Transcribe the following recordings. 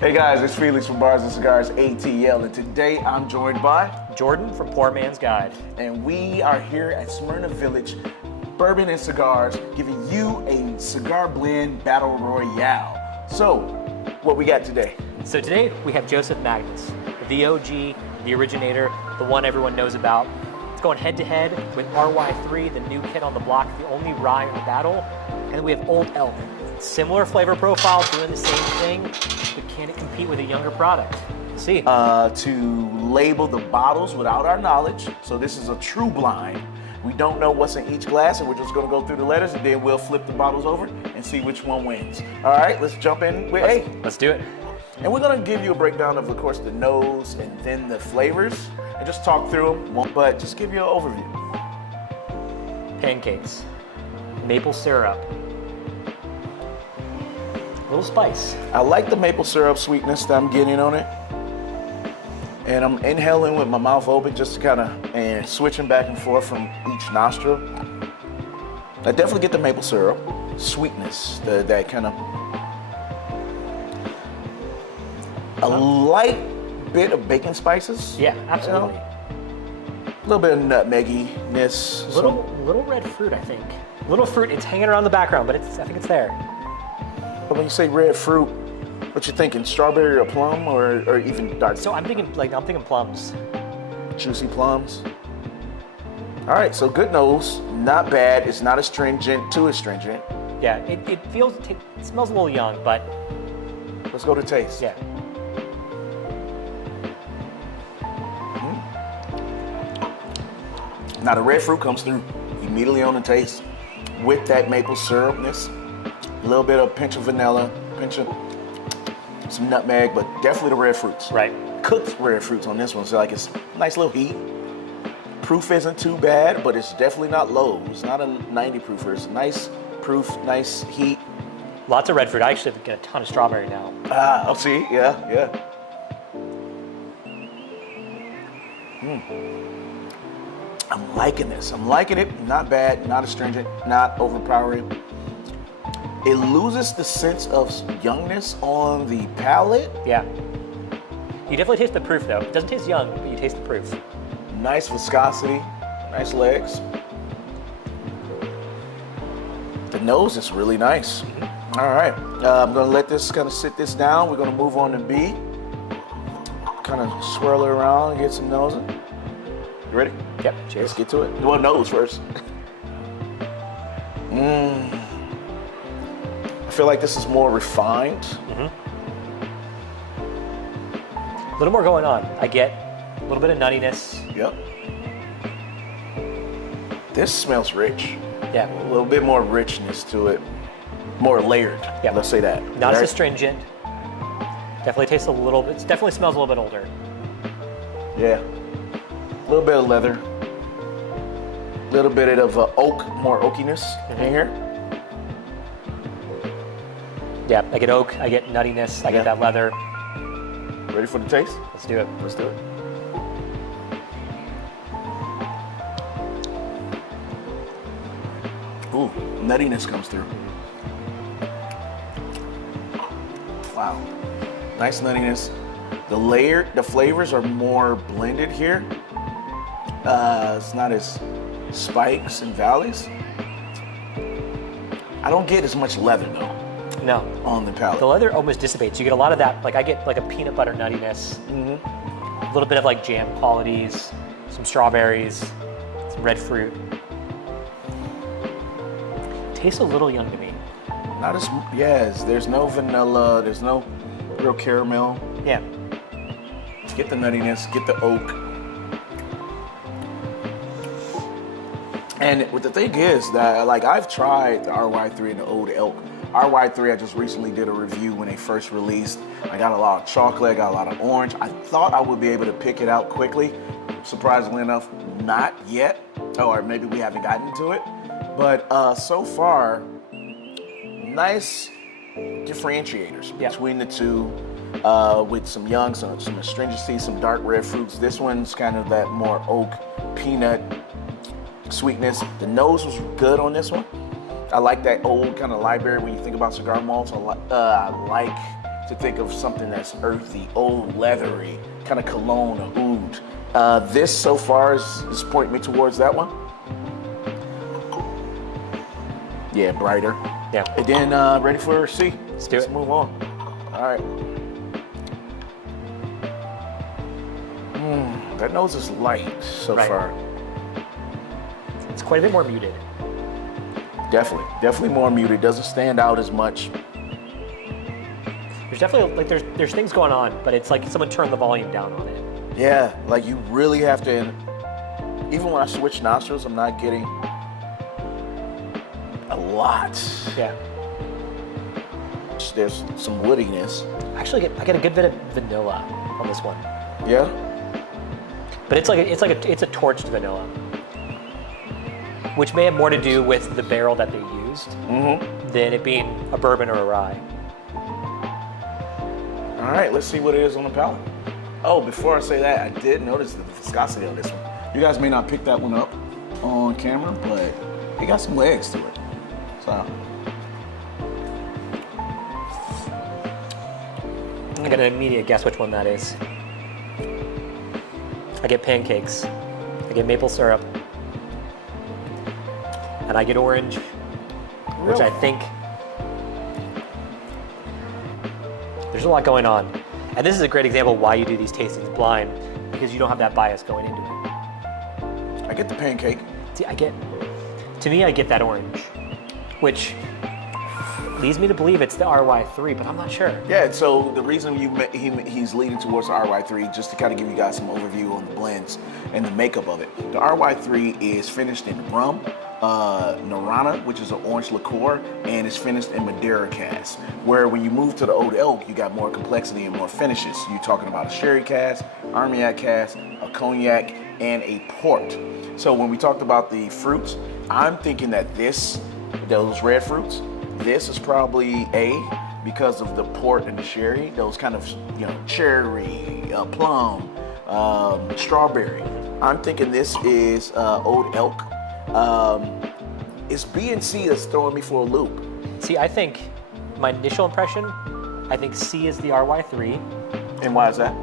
Hey guys, it's Felix from Bars and Cigars ATL, and today I'm joined by Jordan from Poor Man's Guide. and we are here at Smyrna Village Bourbon and Cigars, giving you a cigar blend battle royale. So, what we got today? So today we have Joseph Magus, the OG, the originator, the one everyone knows about. It's going head to head with RY3, the new kid on the block, the only rye in the battle. And then we have Old Elk. Similar flavor profile, doing the same thing, but can it compete with a younger product? Let's see. To label the bottles without our knowledge. So this is a true blind. We don't know what's in each glass, and we're just gonna go through the letters, and then we'll flip the bottles over and see which one wins. All right, let's jump in with Let's do it. And we're gonna give you a breakdown of course, the nose and then the flavors, and just talk through them, but just give you an overview. Pancakes, maple syrup, little spice. I like the maple syrup sweetness that I'm getting on it. And I'm inhaling with my mouth open just to kind of, and switching back and forth from each nostril. I definitely get the maple syrup sweetness, that kind of, a light bit of bacon spices. Yeah, absolutely. A little bit of nutmegginess. Little red fruit, I think. Little fruit, it's hanging around the background, but I think it's there. But when you say red fruit, what you thinking? Strawberry or plum, or even dark? So I'm thinking plums. Juicy plums. All right, so good nose, not bad. It's not astringent, too astringent. Yeah, it smells a little young, but Let's go to taste. yeah. Now the red fruit comes through immediately on the taste with that maple syrupness, a little bit of pinch of vanilla, pinch of some nutmeg, but definitely the red fruits. Right. Cooked red fruits on this one, so like it's nice little heat. Proof isn't too bad, but it's definitely not low. It's not a 90 proofer. It's nice proof, nice heat. Lots of red fruit. I actually get a ton of strawberry now. I'll see, yeah. I'm liking this. I'm liking it. Not bad, not astringent, not overpowering. It loses the sense of youngness on the palate. Yeah. You definitely taste the proof, though. It doesn't taste young, but you taste the proof. Nice viscosity, nice legs. The nose is really nice. All right, I'm gonna let this kind of sit this down. We're gonna move on to B. Kind of swirl it around and get some nosing. You ready? Yep. Let's Cheers. get to it. Well, nose first. I feel like this is more refined. A little more going on. I get a little bit of nuttiness. Yep. This smells rich. Yeah. A little bit more richness to it. More layered. Yeah. Let's say that. Not as Right? astringent. Definitely tastes a little bit. It definitely smells a little bit older. Yeah. A little bit of leather. A little bit of oak, more oakiness in here. Yeah. I get oak. I get nuttiness. I Yeah. get that leather. Ready for the taste? Let's do it. Let's do it. Ooh, nuttiness comes through. Wow. Nice nuttiness. The flavors are more blended here. It's not as spikes and valleys. I don't get as much leather though No. on the palate. The leather almost dissipates. You get a lot of that. Like I get like a peanut butter nuttiness. A little bit of like jam qualities, some strawberries, some red fruit. Tastes a little young to me. Not as, yes, there's no vanilla, there's no real caramel. Yeah. Get the nuttiness, get the oak. And what the thing is that, like, I've tried the RY3 and the Old Elk. RY3, I just recently did a review when they first released. I got a lot of chocolate, I got a lot of orange. I thought I would be able to pick it out quickly. Surprisingly enough, not yet. Or maybe we haven't gotten to it. But so far, nice differentiators between the two, with some young, some astringency, some dark red fruits. This one's kind of that more oak, peanut sweetness. The nose was good on this one. I like that old kind of library when you think about cigar malts. I like to think of something that's earthy, old, leathery, kind of cologne or oud. This so far is pointing me towards that one. Yeah, brighter. Yeah. And then ready for C. Let's move on. All right. That nose is light so far. It's quite a bit more muted. Definitely more muted. Doesn't stand out as much. There's definitely like there's things going on, but it's like someone turned the volume down on it. Yeah, like you really have to. Even when I switch nostrils, I'm not getting a lot. Yeah. There's some woodiness. Actually, I get a good bit of vanilla on this one. Yeah. But it's a torched vanilla, which may have more to do with the barrel that they used than it being a bourbon or a rye. All right, let's see what it is on the palate. Oh, before I say that, I did notice the viscosity on this one. You guys may not pick that one up on camera, but it got some legs to it. So. I got an immediate guess which one that is. I get pancakes, I get maple syrup, and I get orange, which I think there's a lot going on. And this is a great example of why you do these tastings blind, because you don't have that bias going into it. I get the pancake. See, I get that orange, which leads me to believe it's the RY3, but I'm not sure. Yeah, so the reason he's leading towards the RY3, just to kind of give you guys some overview on the blends and the makeup of it. The RY3 is finished in rum, Narana, which is an orange liqueur, and it's finished in Madeira cask. Where when you move to the Old Elk, you got more complexity and more finishes. You're talking about a sherry cask, Armagnac cask, a cognac, and a port. So when we talked about the fruits, I'm thinking that those red fruits, this is probably A, because of the port and the sherry, those kind of, cherry, plum, strawberry. I'm thinking this is Old Elk. It's B and C that's throwing me for a loop. See, I think my initial impression, I think C is the RY3. And why is that?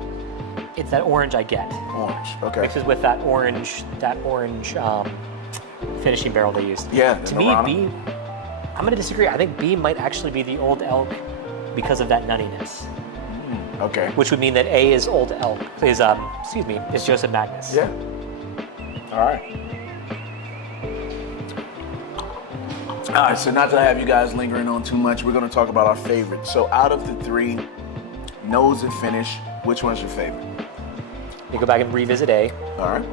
It's that orange I get. Orange, okay. Mixes with that orange finishing barrel they used. Yeah, to me, B, I'm going to disagree. I think B might actually be the Old Elk because of that nuttiness. Okay. Which would mean that A is Old Elk, is Joseph Magus. Yeah. All right. All right, so not to have you guys lingering on too much, we're going to talk about our favorites. So out of the three, nose and finish, which one's your favorite? You go back and revisit A. All right.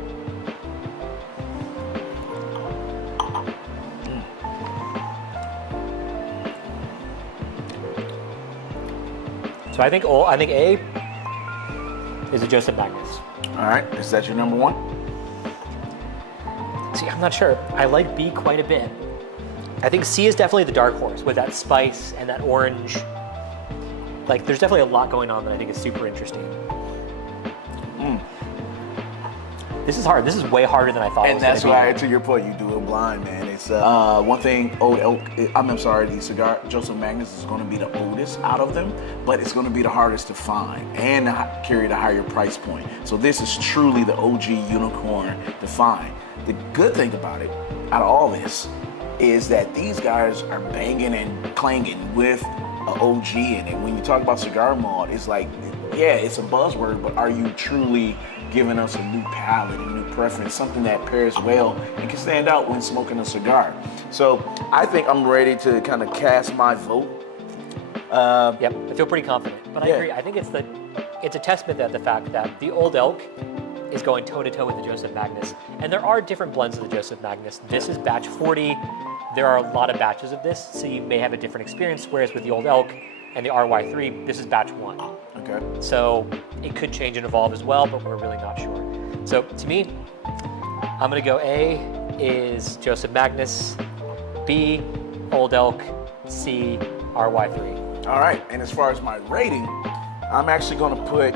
So I think A is a Joseph Magus. All right, is that your number one? See, I'm not sure. I like B quite a bit. I think C is definitely the dark horse with that spice and that orange. Like, there's definitely a lot going on that I think is super interesting. This is hard. This is way harder than I thought it was. And that's why, to your point, you do it blind, man. It's one thing. Old Elk. The cigar. Joseph Magus is going to be the oldest out of them, but it's going to be the hardest to find and carry the higher price point. So this is truly the OG unicorn to find. The good thing about it, out of all this, is that these guys are banging and clanging with an OG in it. When you talk about cigar malt, it's like, yeah, it's a buzzword, but are you truly giving us a new palate, a new preference, something that pairs well and can stand out when smoking a cigar? So I think I'm ready to kind of cast my vote. Yep, I feel pretty confident. But I agree. I think it's a testament to the fact that the Old Elk is going toe-to-toe with the Joseph Magus. And there are different blends of the Joseph Magus. This is batch 40. There are a lot of batches of this, so you may have a different experience, whereas with the Old Elk and the RY3, this is batch 1. Okay. So it could change and evolve as well, but we're really not sure. So to me, I'm gonna go A is Joseph Magus, B, Old Elk, C, RY3. All right, and as far as my rating, I'm actually gonna put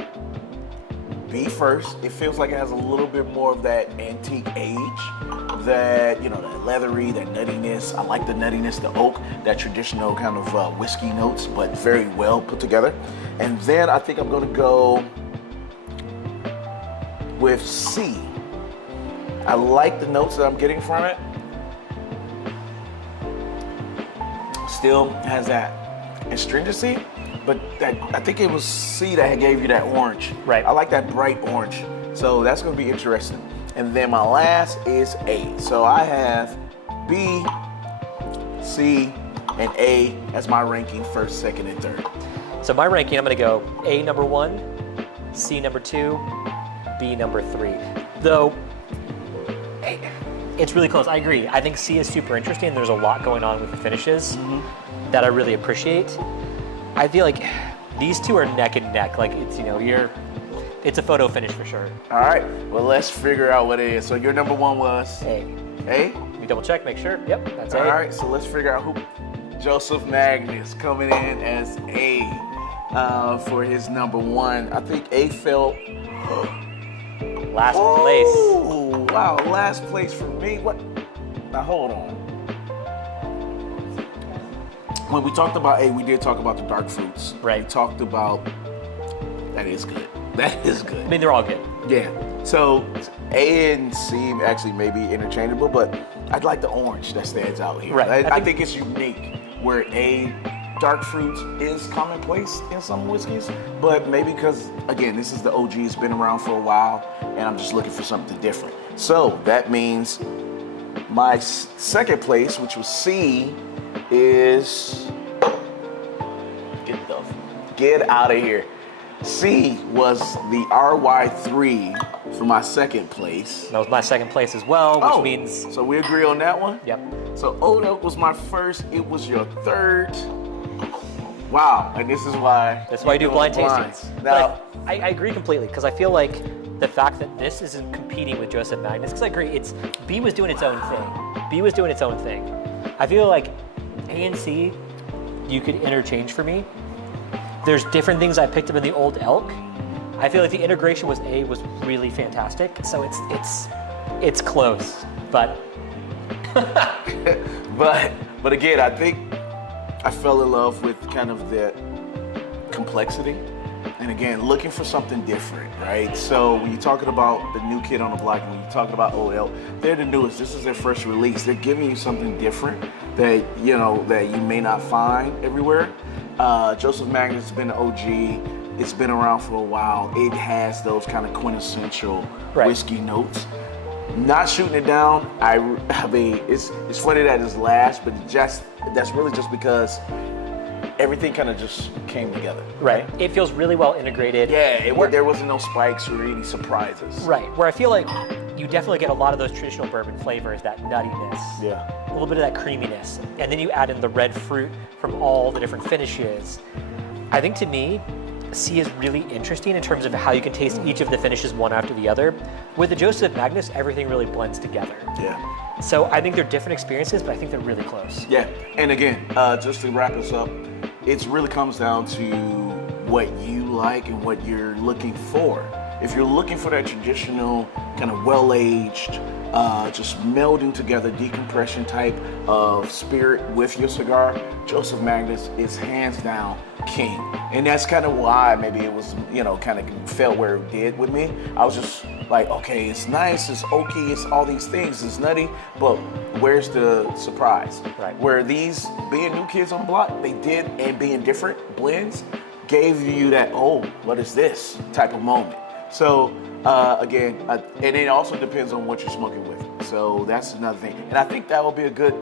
B first. It feels like it has a little bit more of that antique age, that, you know, that leathery, that nuttiness. I like the nuttiness, the oak, that traditional kind of whiskey notes, but very well put together. And then I think I'm gonna go with C. I like the notes that I'm getting from it. Still has that astringency, but that, I think it was C that gave you that orange. Right. I like that bright orange. So that's gonna be interesting. And then my last is A. So I have B, C, and A as my ranking, first, second, and third. So my ranking, I'm gonna go A number 1, C number 2, B number 3. Though, it's really close, I agree. I think C is super interesting. There's a lot going on with the finishes that I really appreciate. I feel like these two are neck and neck. Like, it's, you know, it's a photo finish for sure. All right, well, let's figure out what it is. So your number 1 was? A. A? Let me double check, make sure. Yep, that's A. All right, so let's figure out who. Joseph Magus coming in as A for his number 1. I think A felt Last place. Oh, wow, last place for me. What? Now hold on. When we talked about A, we did talk about the dark fruits. Right. We talked about, that is good. That is good. I mean, they're all good. Yeah. So A and C actually may be interchangeable, but I'd like the orange that stands out here. Right. I think it's unique where A, dark fruits is commonplace in some whiskeys, but maybe because, again, this is the OG, it's been around for a while, and I'm just looking for something different. So that means my second place, which was C, is, get out of here. C was the RY3 for my second place. That was my second place as well, which means... So we agree on that one? Yep. So Old Elk was my first, it was your third. Wow, and this is why... That's why you do blind tastings. Now, I agree completely, because I feel like the fact that this isn't competing with Joseph Magnus, because I agree, B was doing its own thing. B was doing its own thing. I feel like A and C, you could interchange for me. There's different things I picked up in the Old Elk. I feel like the integration with A was really fantastic, so it's close, but... but again, I think I fell in love with kind of the complexity. And again, looking for something different, right? So when you're talking about the new kid on the block, when you're talking about Old Elk, they're the newest. This is their first release. They're giving you something different that, you know, that you may not find everywhere. Joseph Magnus has been the OG. It's been around for a while. It has those kind of quintessential whiskey notes. Not shooting it down. I mean, it's funny that it's last, but that's really just because everything kind of just came together. Right. It feels really well integrated. Yeah, there wasn't no spikes or any surprises. Right. Where I feel like you definitely get a lot of those traditional bourbon flavors, that nuttiness. Yeah. A little bit of that creaminess. And then you add in the red fruit from all the different finishes. I think to me, C is really interesting in terms of how you can taste each of the finishes one after the other. With the Joseph Magnus, everything really blends together. Yeah. So I think they're different experiences, but I think they're really close. Yeah. And again, just to wrap us up, it really comes down to what you like and what you're looking for. If you're looking for that traditional, kind of well-aged, just melding together decompression type of spirit with your cigar, Joseph Magnus is hands down king. And that's kind of why maybe it was, you know, kind of felt where it did with me. I was just like, okay, it's nice, it's oaky, it's all these things, it's nutty, but where's the surprise? Right. Where these, being new kids on the block, they did, and being different blends, gave you that, oh, what is this type of moment. So again, and it also depends on what you're smoking with. So that's another thing. And I think that will be a good...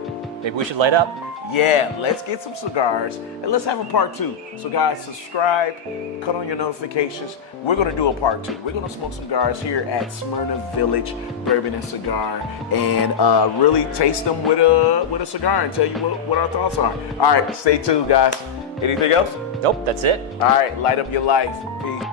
Maybe we should light up. Yeah, let's get some cigars and let's have a part 2. So guys, subscribe, cut on your notifications. We're gonna do a part 2. We're gonna smoke cigars here at Smyrna Village Bourbon and Cigar and really taste them with a cigar and tell you what our thoughts are. All right, stay tuned, guys. Anything else? Nope, that's it. All right, light up your life. Peace.